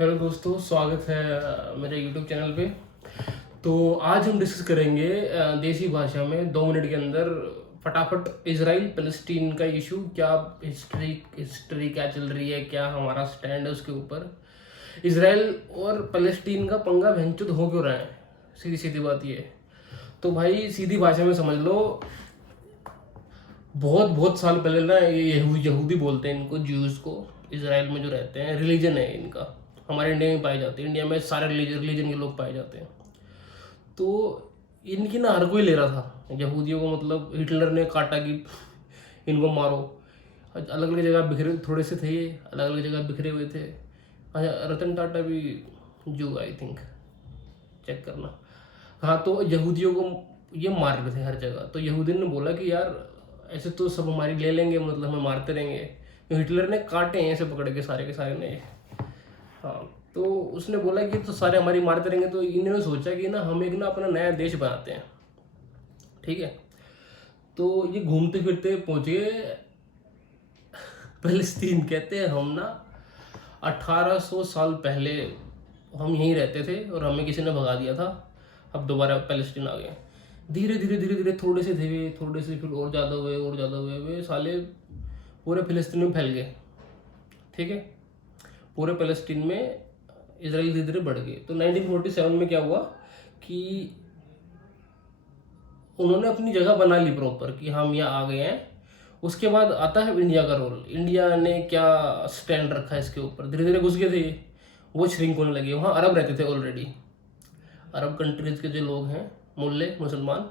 Hello दोस्तों, स्वागत है मेरे यूट्यूब चैनल पे। तो आज हम डिस्कस करेंगे देसी भाषा में 2 मिनट के अंदर फटाफट इजराइल पैलेस्टीन का इशू। क्या हिस्ट्री क्या चल रही है, क्या हमारा स्टैंड है उसके ऊपर। इजराइल और पैलेस्टीन का पंगा भयंचोद हो क्यों रहा है, सीधी सीधी बात ये है। तो भाई सीधी भाषा में समझ लो, बहुत बहुत साल पहले ना ये यहूदी बोलते हैं इनको, ज्यूज को। इसराइल में जो रहते हैं, रिलीजन है इनका, हमारे इंडिया में पाए जाते हैं। इंडिया में सारे रिलीजन के लोग पाए जाते हैं। तो इनकी ना हर कोई ले रहा था यहूदियों को, मतलब हिटलर ने काटा कि इनको मारो। अलग अलग जगह बिखरे थोड़े से थे, ये अलग अलग जगह बिखरे हुए थे। अच्छा, रतन टाटा भी जू, आई थिंक, चेक करना। हाँ, तो यहूदियों को ये मार रहे थे हर जगह। तो यहूदी ने बोला कि यार ऐसे तो सब हमारी ले लेंगे, मतलब हमें मारते रहेंगे। तो हिटलर ने काटे हैं ऐसे पकड़ के सारे ने। हाँ, तो उसने बोला कि तो सारे हमारी मारते रहेंगे। तो इन्होंने सोचा कि ना हम एक ना अपना नया देश बनाते हैं, ठीक है। तो ये घूमते फिरते पहुंचे फलस्तीन। कहते हैं हम ना 1800 साल पहले हम यहीं रहते थे और हमें किसी ने भगा दिया था, अब दोबारा पैलेस्टीन आ गए। धीरे धीरे धीरे धीरे थोड़े से थे, थोड़े से फिर और ज़्यादा हुए, और ज़्यादा हुए, वे साले पूरे फिलिस्तीन में फैल गए, ठीक है। पूरे पैलेस्टीन में इसराइल धीरे धीरे बढ़ गए। तो 1947 में क्या हुआ कि उन्होंने अपनी जगह बना ली प्रॉपर कि हम यहाँ आ गए हैं। उसके बाद आता है इंडिया का रोल। इंडिया ने क्या स्टैंड रखा है इसके ऊपर। धीरे धीरे घुस गए थे, वो श्रिंक होने लगे। वहाँ अरब रहते थे ऑलरेडी, अरब कंट्रीज के जो लोग हैं, मुल्ले मुसलमान,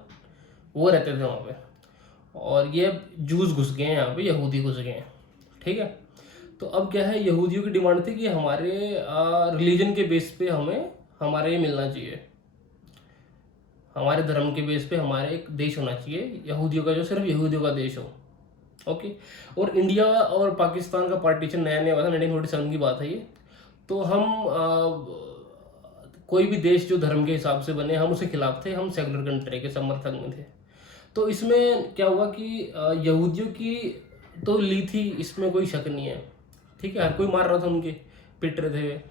वो रहते थे वहाँ पे। और ये जूस घुस गए हैं यहाँ पे, यहूदी घुस गए हैं, ठीक है। तो अब क्या है, यहूदियों की डिमांड थी कि हमारे रिलीजन के बेस पे हमें हमारे ये मिलना चाहिए, हमारे धर्म के बेस पे हमारे एक देश होना चाहिए यहूदियों का, जो सिर्फ यहूदियों का देश हो। ओके। और इंडिया और पाकिस्तान का पार्टीशन नया नया हुआ था, 1947 की बात है ये। तो हम कोई भी देश जो धर्म के हिसाब से बने, हम उसके खिलाफ थे, हम सेकुलर कंट्री के समर्थक में थे। तो इसमें क्या हुआ कि यहूदियों की तो ली थी, इसमें कोई शक नहीं है, ठीक है। हर कोई मार रहा था उनके, पिट रहे थे।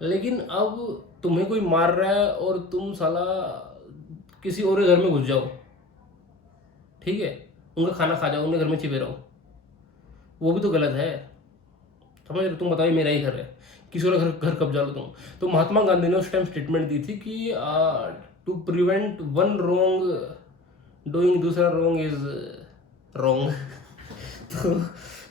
लेकिन अब तुम्हें कोई मार रहा है और तुम साला किसी और के घर में घुस जाओ, ठीक है, उनका खाना खा जाओ, उनके घर में छिपे रहो, वो भी तो गलत है। समझ रहे हो? तुम बताओ, ये मेरा ही घर है, किसी और घर घर कब्जा लो तुम। तो महात्मा गांधी ने उस टाइम स्टेटमेंट दी थी कि to prevent one wrong doing, दूसरा रॉन्ग इज रॉन्ग। तो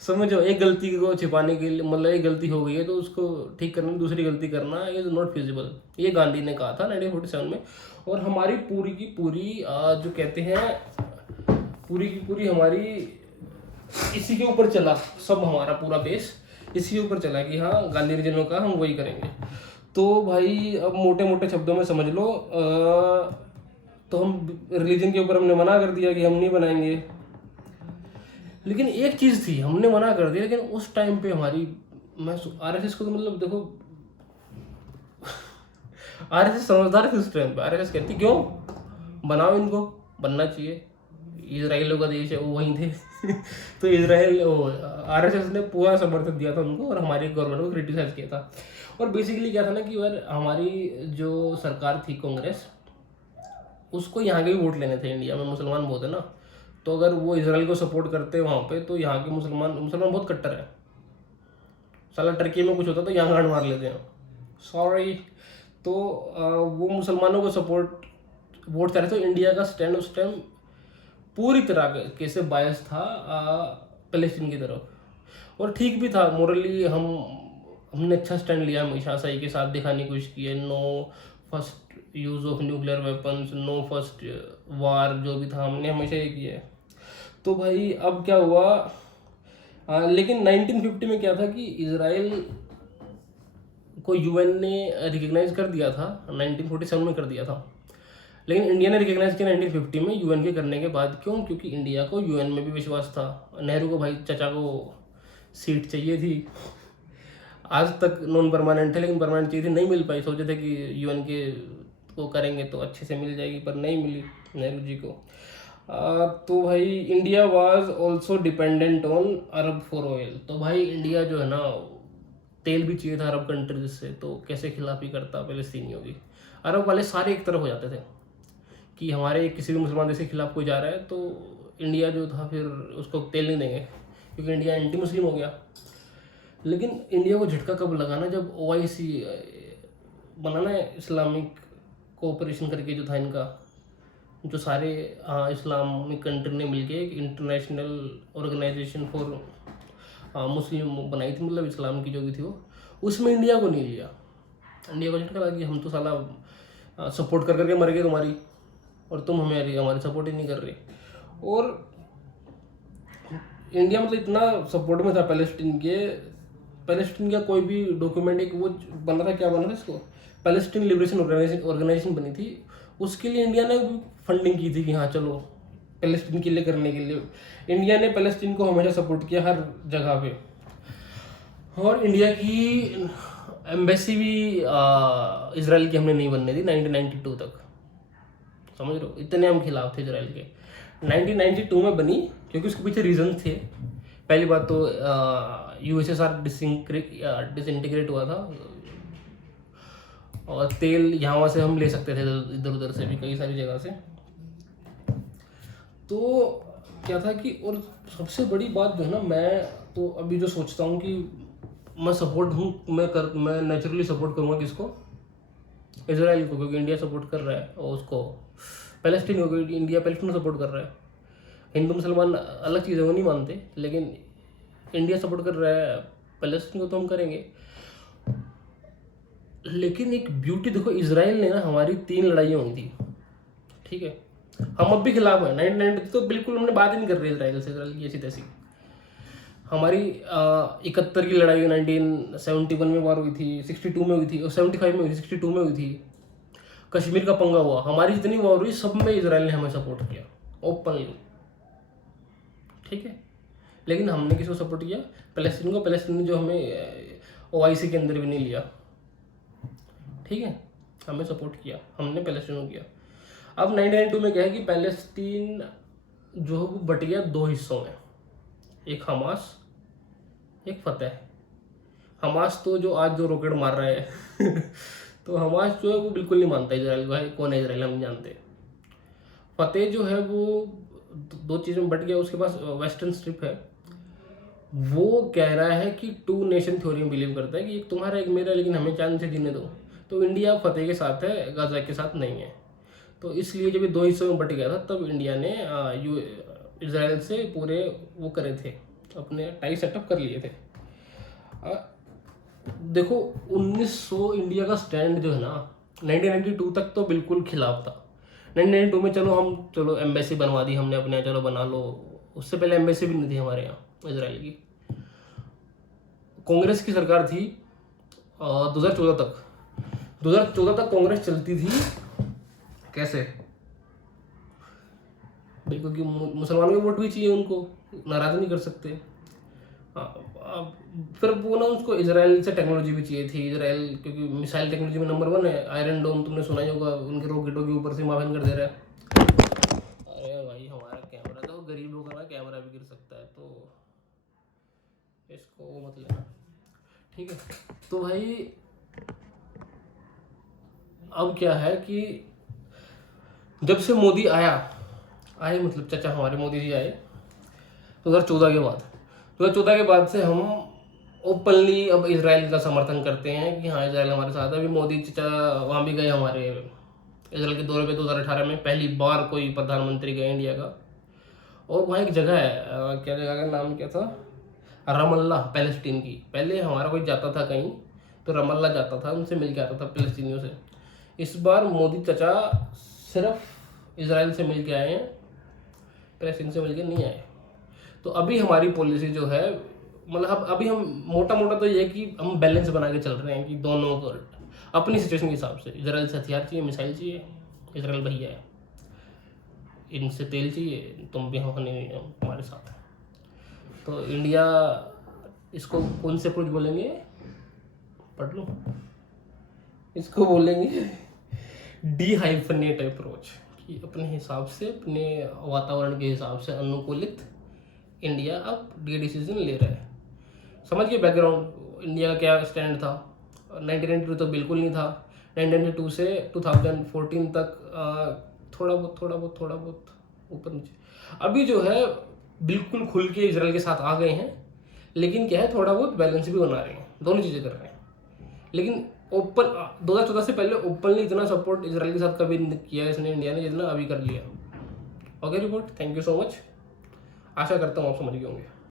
समझो, एक गलती को छिपाने के लिए, मतलब एक गलती हो गई है तो उसको ठीक करने में दूसरी गलती करना इज नॉट फिजिबल। ये गांधी ने कहा था 1947 में। और हमारी पूरी की पूरी जो कहते हैं, पूरी की पूरी हमारी इसी के ऊपर चला, सब हमारा पूरा बेस इसी के ऊपर चला कि हाँ, गांधी जी ने कहा हम वही करेंगे। तो भाई अब मोटे मोटे शब्दों में समझ लो, तो हम रिलीजन के ऊपर हमने मना कर दिया कि हम नहीं बनाएंगे। लेकिन एक चीज थी, हमने मना कर दिया, लेकिन उस टाइम पे हमारी, मैं आरएसएस को तो मतलब देखो, आरएसएस समझदार थी उस टाइम पे। आरएसएस कहती क्यों बनाओ, इनको बनना चाहिए, इजराइल का देश है, वो वहीं थे। तो इसराइल, आरएसएस ने पूरा समर्थन दिया था उनको और हमारी गवर्नमेंट को क्रिटिसाइज किया था। और बेसिकली क्या था ना कि यार हमारी जो सरकार थी कांग्रेस, उसको यहाँ के भी वोट लेने थे। इंडिया में मुसलमान बहुत है ना, तो अगर वो इसराइल को सपोर्ट करते वहाँ पे, तो यहाँ के मुसलमान मुसलमान बहुत कट्टर है। साला टर्की में कुछ होता तो यहाँ गांड मार लेते हैं, सॉरी। तो वो मुसलमानों को सपोर्ट वोट चाह रहे थे। तो इंडिया का स्टैंड उस टाइम पूरी तरह कैसे बायस था पैलेस्टीन की तरफ। और ठीक भी था मोरली, हमने अच्छा स्टैंड लिया हमेशा, सही के साथ दिखाने की कोशिश की है। No first use of nuclear weapons, no first war, जो भी था हमने हमेशा ये किया है। तो भाई अब क्या हुआ, लेकिन 1950 में क्या था कि इसराइल को यूएन ने रिकग्नाइज कर दिया था, 1947 में कर दिया था। लेकिन इंडिया ने रिकग्नाइज किया 1950 में यूएन के करने के बाद। क्यों? क्योंकि इंडिया को यूएन में भी विश्वास था। नेहरू को, भाई चचा को सीट चाहिए थी, आज तक नॉन परमानेंट है लेकिन परमानेंट चाहिए थी, नहीं मिल पाई। सोचे थे कि यूएन के को करेंगे तो अच्छे से मिल जाएगी, पर नहीं मिली नेहरू जी को। तो भाई India was also dependent on Arab for oil. तो भाई इंडिया जो है ना, तेल भी चाहिए था अरब कंट्रीज से, तो कैसे खिलाफी करता फ़लस्तीनियों की। अरब वाले सारे एक तरफ हो जाते थे कि हमारे किसी भी मुसलमान देश के खिलाफ कोई जा रहा है तो इंडिया जो था फिर उसको तेल नहीं देंगे, क्योंकि इंडिया एंटी मुस्लिम हो गया। लेकिन इंडिया को झटका कब लगा ना, जब OIC बना ना, इस्लामिक कोऑपरेशन करके जो था इनका, जो सारे इस्लामिक कंट्री ने मिलके एक इंटरनेशनल ऑर्गेनाइजेशन फॉर मुस्लिम बनाई थी, मतलब इस्लाम की जो भी थी वो, उसमें इंडिया को नहीं लिया। इंडिया को झटका लगा कि हम तो साला सपोर्ट कर करके मर गए तुम्हारी, और तुम हमारी सपोर्ट ही नहीं कर रहे। और इंडिया मतलब इतना सपोर्ट में था पैलेस्टीन का कोई भी डॉक्यूमेंट, एक वो बना था, क्या बना था इसको, पैलेस्टीन लिबरेशन ऑर्गेनाइजेशन बनी थी, उसके लिए इंडिया ने फंडिंग की थी कि हाँ चलो पैलेस्टीन के लिए करने के लिए। इंडिया ने पैलेस्टीन को हमेशा सपोर्ट किया हर जगह पे। और इंडिया की एम्बेसी भी इसराइल की हमने नहीं बनने दी 1992 तक, समझ रहे हो, इतने हम खिलाफ थे इसराइल के। 1992 में बनी क्योंकि उसके पीछे रीजन थे। पहली बात तो USSR डिसइंटीग्रेट हुआ था, और तेल यहाँ वहाँ से हम ले सकते थे, इधर उधर से भी, कई सारी जगह से। तो क्या था कि, और सबसे बड़ी बात जो है ना, मैं तो अभी जो सोचता हूँ कि मैं सपोर्ट हूँ, मैं नेचुरली सपोर्ट करूँगा किसको, इसराइल को, क्योंकि इंडिया सपोर्ट कर रहा है, और उसको पैलेस्टीन को, क्योंकि इंडिया पैलेस्टीन को सपोर्ट कर रहा है। हिंदू मुसलमान अलग चीज़ है, वो नहीं मानते, लेकिन इंडिया सपोर्ट कर रहा है पैलेस्टीन को, तो हम करेंगे। लेकिन एक ब्यूटी देखो, इसराइल ने ना हमारी 3 लड़ाइयाँ हुई थी, ठीक है, हम अब भी खिलाफ हैं। 1990 तो बिल्कुल हमने बात ही नहीं कर रही इसराइल से, इसराइल की ऐसी तैसी। हमारी 71 की लड़ाई 1971 में वार हुई थी, 62 में हुई थी, और 75 में हुई थी, 62 में हुई थी। कश्मीर का पंगा हुआ, हमारी जितनी वॉर हुई सब में इसराइल ने हमें सपोर्ट किया ओपनली, ठीक है। लेकिन हमने किसको सपोर्ट किया, पैलेस्टीन को। पैलेस्टीन ने जो हमें OIC के अंदर भी नहीं लिया, ठीक है, हमें सपोर्ट किया, हमने पैलेस्टीन को किया। अब 1992 में क्या है कि पैलेस्टीन जो है वो बट गया 2 हिस्सों में, एक हमास, एक फतेह। हमास तो जो आज जो रॉकेट मार रहा है तो हमास जो है वो बिल्कुल नहीं मानता इसराइल, भाई कौन है इसराइल हम नहीं जानते। फतेह जो है वो 2 चीज़ों में बट गया, उसके पास वेस्टर्न स्ट्रिप है। वो कह रहा है कि 2 नेशन थ्योरी में बिलीव करता है कि एक तुम्हारा एक मेरा, लेकिन हमें चांद से जीने दो। तो इंडिया फतेह के साथ है, गाजा के साथ नहीं है। तो इसलिए जब ये 2 हिस्सों में बट गया था, तब इंडिया ने इसराइल से पूरे वो करे थे, अपने टाई सेटअप कर लिए थे। देखो 1900 इंडिया का स्टैंड जो है ना, 1992 तक तो बिल्कुल खिलाफ था। 1992 में चलो एम्बेसी बनवा दी हमने अपने यहाँ, चलो बना लो। उससे पहले एम्बेसी भी नहीं थी हमारे यहाँ इसराइल की। कांग्रेस की सरकार थी 2014 तक कांग्रेस चलती थी। कैसे, क्योंकि मुसलमानों के वोट भी चाहिए, उनको नाराज नहीं कर सकते। फिर वो ना, उसको इसराइल से टेक्नोलॉजी भी चाहिए थी। इसराइल क्योंकि मिसाइल टेक्नोलॉजी में नंबर 1 है। आयरन डोम तुमने सुना ही होगा, उनके रॉकेटों के ऊपर से माफन कर दे रहा है। अरे भाई हमारा कैमरा तो गरीब लोगों का कैमरा भी गिर सकता है, तो इसको वो मत लेना, ठीक है। तो भाई अब क्या है कि जब से मोदी आए मतलब चाचा हमारे मोदी जी आए 2014 के बाद से हम ओपनली अब इसराइल का समर्थन करते हैं कि हाँ इसराइल हमारे साथ है। अभी मोदी चाचा वहाँ भी गए हमारे इसराइल के दौरे पे 2018 में, पहली बार कोई प्रधानमंत्री गया इंडिया का। और वहाँ एक जगह है, क्या जगह का नाम क्या था, रमल्ला, पैलेस्टीन की। पहले हमारा कोई जाता था कहीं तो रमल्ला जाता था, उनसे मिल के आता था पैलेस्टीनियों से। इस बार मोदी चाचा सिर्फ इसराइल से मिल के आए हैं, पैलेस्टीन से मिल के नहीं आए। तो अभी हमारी पॉलिसी जो है, मतलब अभी हम मोटा तो ये है कि हम बैलेंस बना के चल रहे हैं कि दोनों को अपनी सिचुएशन के हिसाब से, इसराइल से हथियार चाहिए, मिसाइल चाहिए, इसराइल भैया है, इनसे तेल चाहिए, तुम भी हमारे साथ। तो इंडिया इसको कौन से अप्रोच बोलेंगे, पढ़ लो, इसको बोलेंगे डिहाइफनेट अप्रोच, कि अपने हिसाब से, अपने वातावरण के हिसाब से अनुकूलित इंडिया अब ये डिसीजन ले रहा है। समझ के बैकग्राउंड इंडिया का क्या स्टैंड था। 1992 तो बिल्कुल नहीं था, 1992 से 2014 तक थोड़ा बहुत ऊपर नीचे। अभी जो है बिल्कुल खुल के इसराइल के साथ आ गए हैं, लेकिन क्या है थोड़ा बहुत बैलेंस भी बना रहे हैं, दोनों चीज़ें कर रहे हैं। लेकिन ओपन 2014 से पहले ओपनली इतना सपोर्ट इसराइल के साथ कभी नहीं किया इसने, इंडिया ने, जितना अभी कर लिया। Okay report, thank you so much. आशा करता हूँ आप समझ गए होंगे।